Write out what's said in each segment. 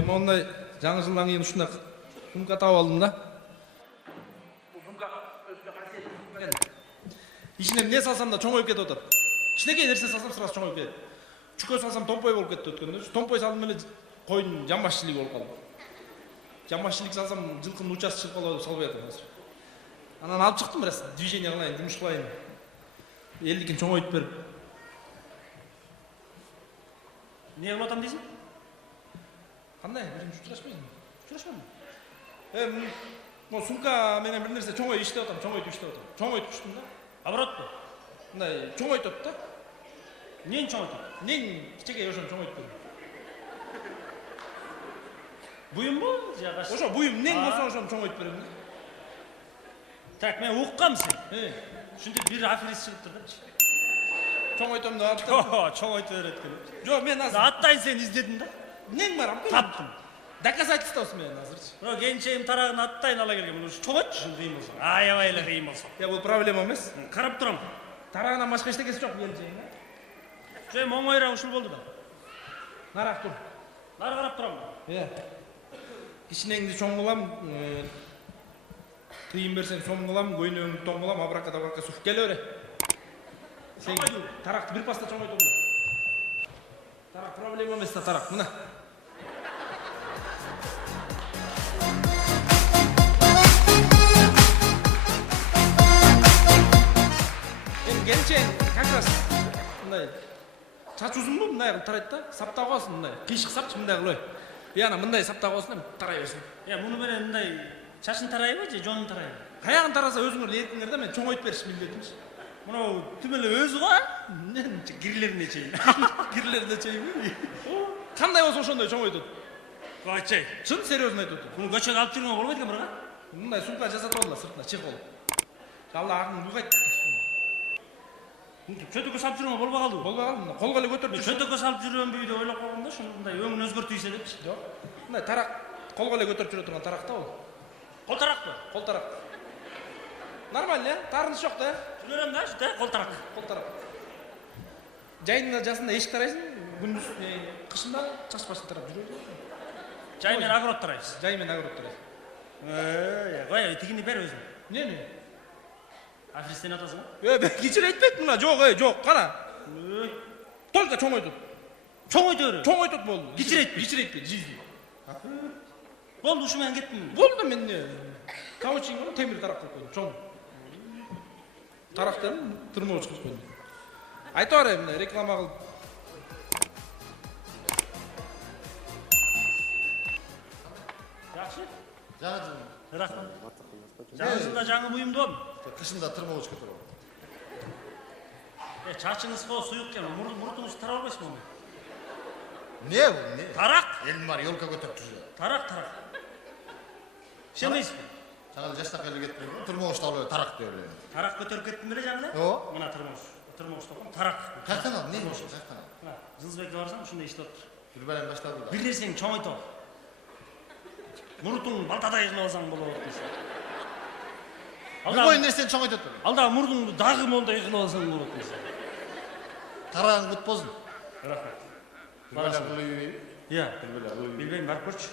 Эми ондай жаңы жылдан кийин ушундай сумка таап алдым да. Бул сумка өзүнө касиеттүү. Ичине эмне салсам да чоңоюп кетип атат. Кичинекей нерсе салсам сразу чоңоюп кетет. Чүкө салсам томпой болуп кетти өткөндө. Томпой салдым эле койдун жамбашчылыгы болуп калды. Жамбашчылык салсам жылкынын учасы чыгып калып салбай атам азыр. Анан алып чыктым раз движение кылайын, жумуш кылайын. Элдикин чоңойтуп берип. Не кылып атам дейсиң? Кандай? Биринчи учурашпайсыңбы? Учурашпаймын. Mo sumka менен бир нерсе чоңоюп иштеп атам, чоңойтуп иштеп атам. Чоңойтуп иштем да. Оборотпу? Мындай чоңойтот да. Эмнени чоңойтот? Эмнең кичинекей ошону чоңойтуп берем. Буюмбу? Же каш? Ошо буюм эмнең болсо ошону чоңойтуп берем да. Так, мен уккам сен. Ушинтип бир аферист чыгыптыр да. Чоңойтом деп атып. Чоңойтуп берет экен. Жок, мен азыр Аттайын сени издедим да. Эмнең бар? Таптым. Доказательствосу менен азырчы. Бирок кийинчегим тарагын аттайын ала келгем. Ушу чоңойтчу ушул кыйын болсо. Аябай эле кыйын болсо. Я бул проблема эмес. Карап турам. Тарагынан башка эчтекеси жок келчегиң да. Жөн оңойраак ушул болду да. Нарак тур. Нары карап турам. Кичинеңди чоң кылам, тыйын берсең сом кылам, көйнөгүңдү тоң кылам, абракадабрака суф келе бере. Сен таракты бир паста чоңойтом. Тарак проблема эмес да тарак, мына. Келчең, как раз мындай чач узунбу, мындай кылып тарайт да, саптап коесуң мындай. Кыйшык сапчы мындай кылбай. Ана мындай саптап коесуң, тарай берсин. Муну менен мындай чачын тарайбы же жонун тарайбы? Каягын тараса өзүңөр эркиңер да, мен чоңойтуп бериш милдетимчи. Мынау түм эле өзү го? Кирлерине чейин. Кирлерине чейинби? Кандай болсо ошондой чоңойтот. Качай. Чын серьезно айтып атам. Муну көчөгө алып жүргөнгө болбойт экен бирок. Мындай сумка жасатып алдылар сыртына чехол. Жалла акын бугайт. Чөтөккө салып жүргөнгө болбой калдыбы? Болбой калды. Колго эле көтөрүп жүр. Чөтөккө салып жүрөмбү деп ойлоп калдым да, шуну мындай өңүн өзгөртүйсө депчи. Жок. Мындай тарак колго эле көтөрүп жүрө турган тарак да бул. Кол таракпы? Кол тарак. Нормально, тарыныш жок да. Түшүнөрөм да, ушундай кол тарак. Кол тарак. Жайында жазында эшик тарайсың, күндүз кышында чач башын тарап жүрөсүң. Жай менен огород тарайсыз. Жай менен огород тарайсың. Кой, тигини бер өзүң. Эмне? Аферисттен атасың? Кичине айтпайт мына, жок, жок, кара. Только чоңойтот. Чоңойтот берем. Чоңойтот болду. Кичирейтпейт. Жизнь. Болду, ушу менен кеттим. Болду мен каучинг темир тарак кылып койдум, чоң. Тарактан тырмоо чыгып койдум. Айтып барайын, мына реклама кылып. Жакшы. Жаңы жыл. Рахмат. Жаңы жылда жаңы буюмдум. Кышында тырмоо чыгып турат. Чачыңыз го суюк экен, муртуңуз тара албайсызбы? Не бул, не? Тарак. Элим бар, ёлка көтөрүп жүрүyor. Тарак. Ишенбейсизби? Жаңы жаштак эле кетпейби? Тырмоошту алып тарак деп эле. Тарак көтөрүп кеттим беле жаңы? Ооба. Мына тырмоош током тарак. Каяктан алдың? Не болуш? Каяктан алдың? Жылызбекке барсам ушундай иштеп атыптыр. Бир балем баштады да. Бир нерсени чоңойтоп. Муртуң балтадай кылып алсаң болот дейсиң. Любой нерсени чоңойтот. Алда мурдуңду дагы мондай кылып алсаң болот дейсиң. Тарагың кут болсун. Рахмат. Барасың кылып. Билбейм, барып көрчү.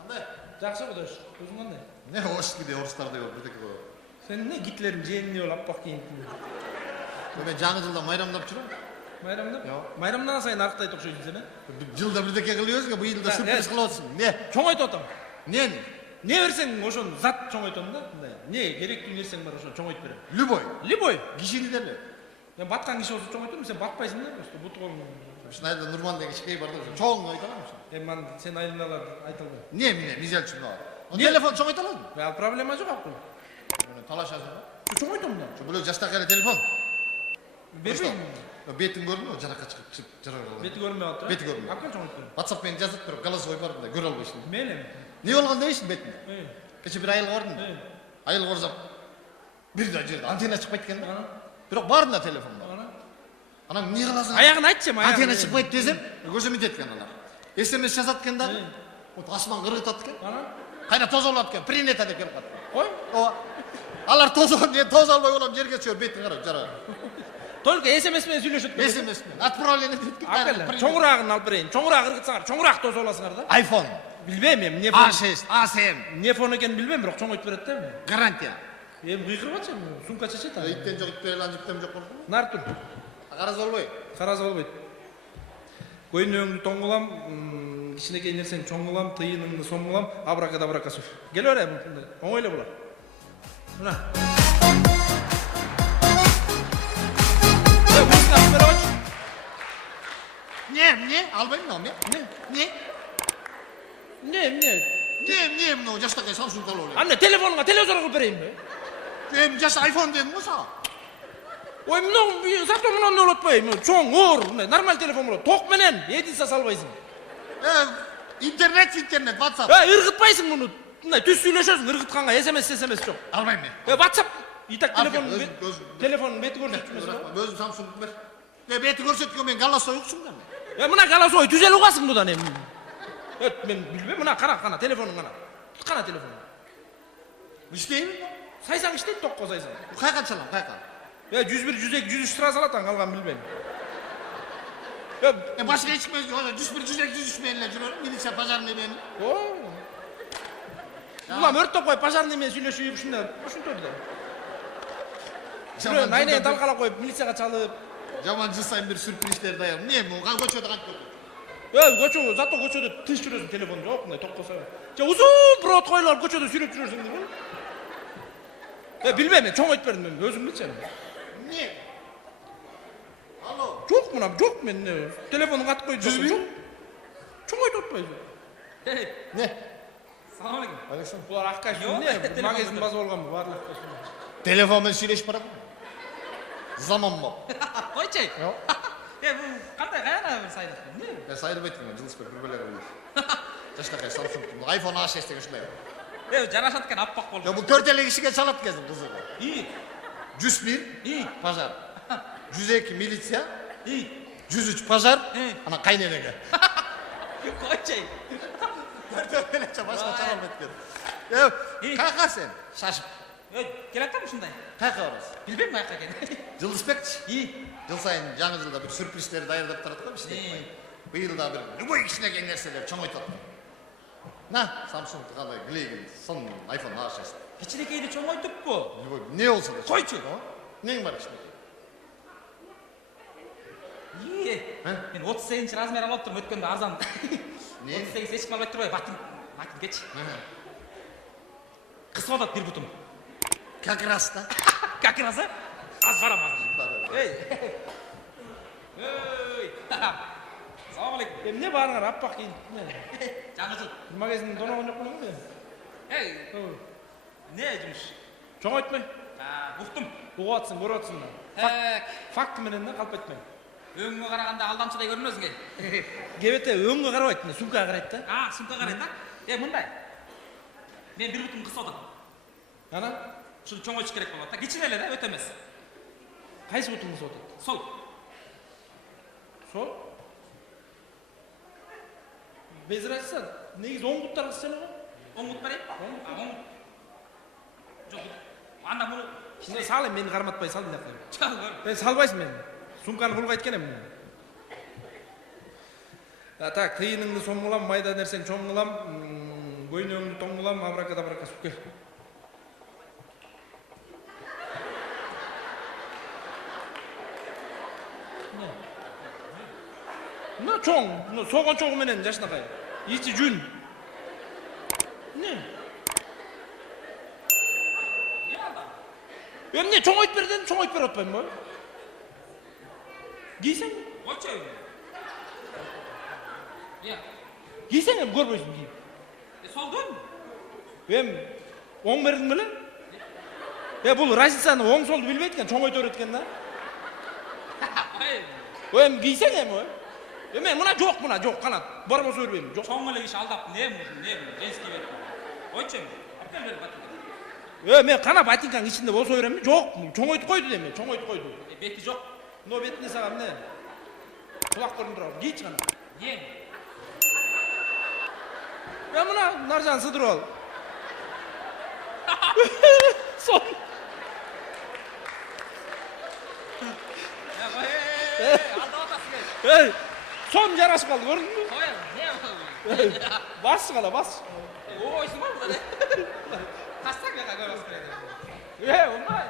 Кандай? Жакшы кудош. Өзүң кандай? Не орусский орустардай болуп бирдеке болот. Сен эмне Гитлердин жээнин болуп аппак кийиндиң? Мен жаңы жылда майрамдап жүрөм. Майрамдап? Жок. Майрамдан сайын арыктайт окшойсуң сен, Жылда бирдеке кылып бу жылда сюрприз кылып атсың. Не? Чоңойтуп атам. Нени? Не берсең ошону зат чоңойтом да, мындай. Не керектүү нерсең бар ошону чоңойтуп берем. Любой. Любой. Кишини деле. Мен баткан киши болсо чоңойтом, сен батпайсың да, просто буту колуң. Шынайда Нурман деген кичкей бар да, чоң айта аламсың. Мен сен айылдалар айта албайм. Не міне, мизелчүн бар. Телефон чоң айта аладың? Ал проблема жок акыл. Талашасың ба? Чоңойтом да. Şu böyle жаштак эле телефон. Бербейм. Бетин көрдүңбү? Жаракка чыгып жарак алып. Бети көрмөй атат. Бети көрмөй. Акан чоңойтуп берем. WhatsApp менен жазып туруп, голосовой бар да, көрө албайсың. Мейлем. Не болгон дейсиң бетинде? Кече бир айылга бардым. Айылга барсам, бир да жерде антенна чыкпайт экен да. Бирок бардым да телефонда. Анан эмне кыласың? Аягын айтчы, аягын. Антенна чыкпайт десем, көзөм итет экен алар. SMS жазат экен да. Вот асман кыргытат экен. Кайра тоз алат экен, принято деп келип калат. Ой. Ооба. Алар тоз албай улам жерге чөп бетин карап жарак. Только SMS менен сүйлөшөт. SMS мен. Отправление деп Акеле, чоңурагын алып берейин. Чоңурак ыргытсаңар, чоңураак тосуп аласыңар да. iPhone. Билбейм эми, эмне фон. A6, A7. Эмне фон экенин билбейм, бирок чоңойтуп берет да. Гарантия. Эми кыйкырбачы, сумка чечет. Иттен жок, итпей алан жиптем жок болду. Нартур. Караз болбой. Караз болбойт. Көйнөңдү тоң кылам, кичинекей нерсени чоң кылам, тыйыныңды сом кылам, абракадабрака суф. Келе бер, оңой эле болот. Мына. Не, албайм да, не. Не, мына жаштакай Samsung алып эле. Анне телефонуңа телевизор кылып берейинби? Жаш iPhone дедим го сага. Ой, мына зато мынандай болот го, чоң, оор, нормаль телефон болот. Ток менен единица салбайсың. Интернет, WhatsApp. Ыргытпайсың муну. Мындай түз сүйлөшөсүң, ыргытканга SMS жок. Албайм мен. WhatsApp, итак Өзүм. телефонун бети көрсөтчүмүз. Өзүм Samsung бер. Бети көрсөткөн мен галасой уксуң да мен. Мына галасой түзелип калсың мудан эми. Мен билбейм, мына кана телефонуң кана. Кана телефонуң. Иштейби? Сайсаң иштейт, токко сайсаң. Кайка чалам, кайка. 101, 102, 103 сыра салат, калган билбейм. Башка эч ким жок, 101, 102, 103 менен эле жүрөм. Милиция пожарный менен. Улам өрттөп коюп, пожарный менен сүйлөшүп, ушунтип да. Айнеен талкалап коюп, милицияга чалып. Жаман жыл сайын бир сюрприздер даяр. Эмне бул көчөдө кантип өтөт? Көчө, зато көчөдө тыныч жүрөсүң, телефон жок, мындай токко сайып. Же узун провод коюлуп көчөдө сүрөп жүрөсүң дейм. Билбейм, чоңойтуп бердим мен, өзүң билчи. Эмне? Алло. Жок мен телефонун катып койду. Жок. Чоңойтуп атпайбы? Не? Салам алейкум. Александр. Булар аккаш эмне? Магазин база болгонбу баардык? Телефон менен сүйлөшүп барам. Заман бол. Койчу. Бул кандай каяна сайрат? Эмне? Сайрбайт мен жылыспай бир беле кылып. Жаштакай Samsung, iPhone A6 деген ушундай. Жарашат экен, аппак болуп. Бул 4 эле кишиге чалат кезим кызыгы. 101 пожар. 102 милиция. 103 пожар. Ана кайненеге. Койчу. 4 эле башка чала албайт экен. Кайка сен? Шашып. Келет да ушундай. Кайка барасың? Билбейм каяка экенин. Жылдызбекчи. Жыл сайын жаңы жылда бир сюрприздер даярдап турат го бизде. Быйыл да бир любой кичинекей нерселер чоңойтат. На, Samsung'ду кандай глейгин, сон iPhone A6. Кичинекейди чоңойтуппу? Не болсо да. Койчу. Нең бар кичинекей? Мен 38 размер алып турмун, өткөндө арзан. 38 эч ким албай турбайбы? Батин кечи. Кыска атат бир бутум. Как раз да. Как раз, а? Аз барам азыр. Эй. Салам алейкум. Эмне баарыңар аппак кийин? Жаңы жыл. Магазиндин доногон жок белеңби? Эй. Не жумуш? Чоңойтпой. Уктум. Угуп атсың, көрүп атсың да. Факт менен да калп этпей. Өңгө караганда алдамчыдай көрүнөсүң эй. Кебете өңгө карабайт, сумкага карайт да. Сумка карайт да? Мындай. Мен бир бутум кыса атам. Ана? Шуну чоңойтуш керек болот да. Кичине эле да, өтө эмес. Кайсы бутуңуз отот? Сол. Сол? Без разница. Негизи оң буттар кыса эле го. Оң бут берейин? Оң. Жок. Анда муну Сине сал мени карматпай сал деп коем. чал көр. Мен салбайсың мен. Сумканы кулга айткан эмне? Так, тыйыныңды сом кылам, майда нерсени чоң кылам, көйнөгүңдү тоң кылам, абракадабрака суп кел. Мына чоң, согон чогу менен жашынакай. Ичи жүн. Эмне чоңойтуп бер дедим, чоңойтуп берип атпаймынбы? Кийсең? Койчу. Кийсең эми көрбөйсүң кийип. Солдун? Оң бердиң беле? Бул разницаны оң солду билбейт экен, чоңойтуп берет экен да. Эми кийсең эми. Мына жок, канат. Барбосо бербейм. Жок. Чоң эле киши алдап, не бул? Женский берип. Койчу. Апел берип батты. Мен кана ботинкаң ичинде болсо беремби? Жок, чоңойтуп койду деме, чоңойтуп койду. Бети жок. Но бетине сага эмне? Кулак көрүнүп турат. Кийчи кана. Не? Мына наржаны сыдырып ал. Сол. Ey, son yarası kaldı gördün mü? Koyalım. Ne yapalım? Bas kala bas. O işin var mı da? Kastak ya kanka basın. Olmay.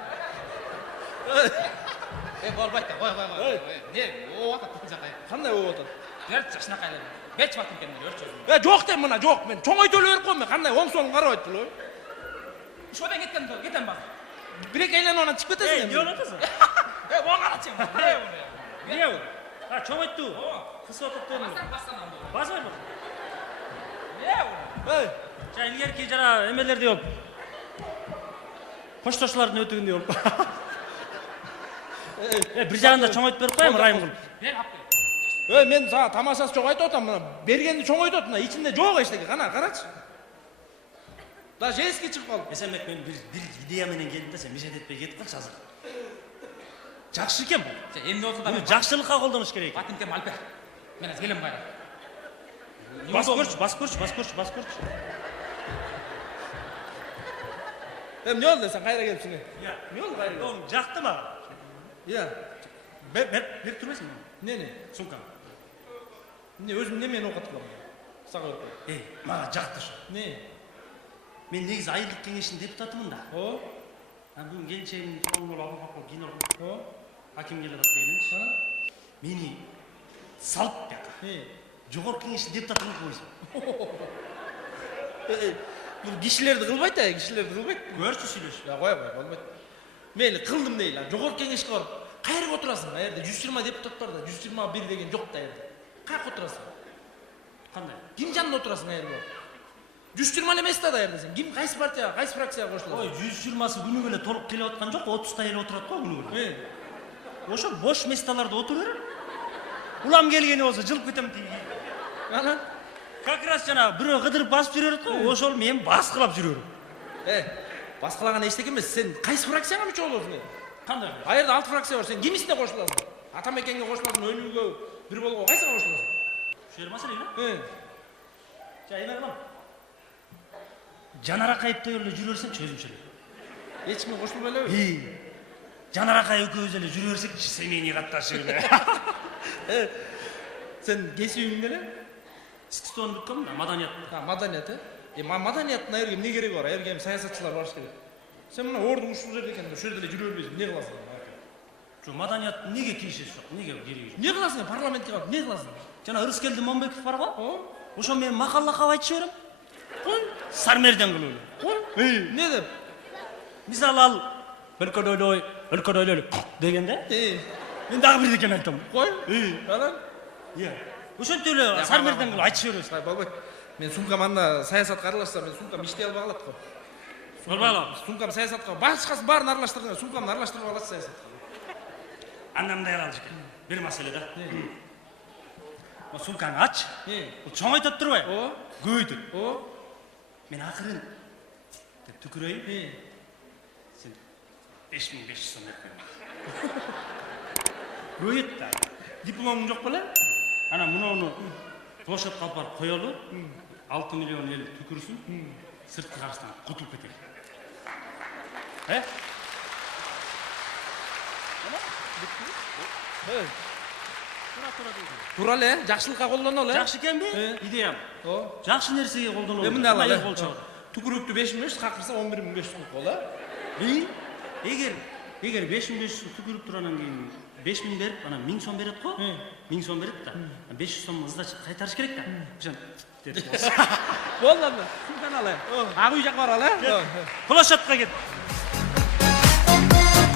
Bolbayt da koy. Ne? O vakit tutacak ay. Qanday o otur? 4 yaşına kayladı. 5 vakit kendini 4 yaşında. Jo'q dem buna, jo'q men. Ço'ng aytib berip qo'yma. Qanday o'ng so'lni qarab aytdi lo. Şuradan gitten bak. Bir aylanib ondan chiqib ketasan. Ey, ne olasın? O qaratacağım. Ne bu ya? Ne o? Ha, çok etti o. Kısa oturttu onu. Bastan aldı. Bas ver bak. Ne bu? Hey. Ja, ilgerki jana emelerde yok. Poştoşların ötügünde yok. Bir janında çoğ aytып berip koyayım Rayım kılıp. Ver hap. Hey, men sana tamashasi cho'ng aytib o'taman. Bergenni cho'ng aytib o'tma. İçinde jo'q eşteki. Qarachi. Da jeski chiqib qoldi. Esenbek men bir ideya menен keldim da sen мешет etpей кетип калчы азыр. Жакшы экен бул. Endi olsa da Буну жакшылыкка колдонуш керек. Batim tem alper. Men az gelim bayram. Бас көрчү. Hem ne oldu sen kayra gelipsin? Ya, Ne oldu kayra? oğlum jaktı mı? Ya. Berip turбайсыңбы? Ne? Сумкам. Ne özüm ne meni okuttular? Sağa öpüyorum. Ey, мага жакты ушу. Ne? Мен негизи айылдык кеңештин депутатымын да. O? Бүгүн келинчегим сонун болуп алып кино O? аким келе жатат дегенчи. Ha? Мени салып жака. Ne? Жогорку кеңештин депутаты кылып койсун. Bu kişilerdi kılbaydı ya, kişilerdi kılbaydı. Көрчү сүйлөш. Ya koy, olmaydı. Meni kıldım değil lan. Jogor kengeşke varıp. Kayra oturasın. Ayerde 120 deputat var da 121 degen yok da ayerde. Kayra oturasın. Кандай? Kim canına oturasın ayerde? 120 emesi de ayerde sen. Kim kaysi partiya, kaysi fraksiya Ой, koşulasın? 120сы күнү эле толук келип аткан жок, 30 та эле отурат го күнү эле. He. Ошол бош месталарда отура берем. Улам келгени болсо жылып кетем тиги. Ana. Как раз жана бирөө кыдырып басып жүрө берет го, ошол мен баскылап жүрөм. Басқалаған ештеке емес. Sen kaysi fraksiyana müçe olursun? Кандай? Ayerde 6 fraksiya var. Sen kimisine koşulasın? Atamekenge koşulasın, Önü'ge, bir boluğa kaysi koşulasın? Ушул жер маселе эле. He. Жа, эме кылам. Жанар Акаевдей эле жүрө берсем чөзүмчү эле. Ешкімге қосылып әлі? Жанар Акаев экөөбүз эле жүрө берсекчи, семейный катташып эле. Sen кесибиң эле? Искусствону бүткөм да, маданият. Маданият, маданияттын айыргем не кереги бар? Айыргем саясатчылар барыш керек. Sen мына ордуң ушул жерде экен, ошол жерде эле жүрө бербейсиң, не кыласың? Жок, маданият неге кийишеси жок? Неге кереги жок? Не кыласың? Парламентке барып, не кыласың? Жана Ырыскелди Момбеков бар го? О? Ошо мен макал лакап айтыша берем. Кой? Сармерден кылып эле. Кой? Не деп? Мисалы ал өлкөдөйлөр дегенде, мен дагы бирдекен айтам. Кой? Анан? Иә. Ошентип эле Сармерден кылып айтыша беребиз. Болбойт. Мен сумкам анда саясатка аралашса, мен сумкам иштей албай калат го. Болбой калабыз. Сумкам саясатка, башкасын баарын аралаштырган, сумкамды аралаштырып алат саясатка. Анда мындай кылалы экен. Бир маселе да. О сумканы ач. Бул чоң айтып турбайбы? О? Көбөйтүп. О? Мен акырын деп түкүрөйүн. Сен 5500 сом берип коюң. Көбөйт да. Дипломуң жок беле? Ана муну площадка алып барып коелу. 6 миллион ел түкүрсүн. Сырткы караштан кутулуп кетели. Тура эле, жакшылыкка колдоно эле. Жакшы экенби? Идеям. О. Жакшы нерсеге колдонолу. Мындай алалы. болчу. Түкүрүктү 5000 какырса 11500 сом боло. Эгер 5500 сом түкүрүп турандан кийин 5000 берип, анан 1000 сом берет го. 1000 сом берет да. 500 сом сдача кайтарыш керек да. Ошон деп болсо. Болду анда. Сумканы алайын. Ак үй жакка баралы. Площадка кет.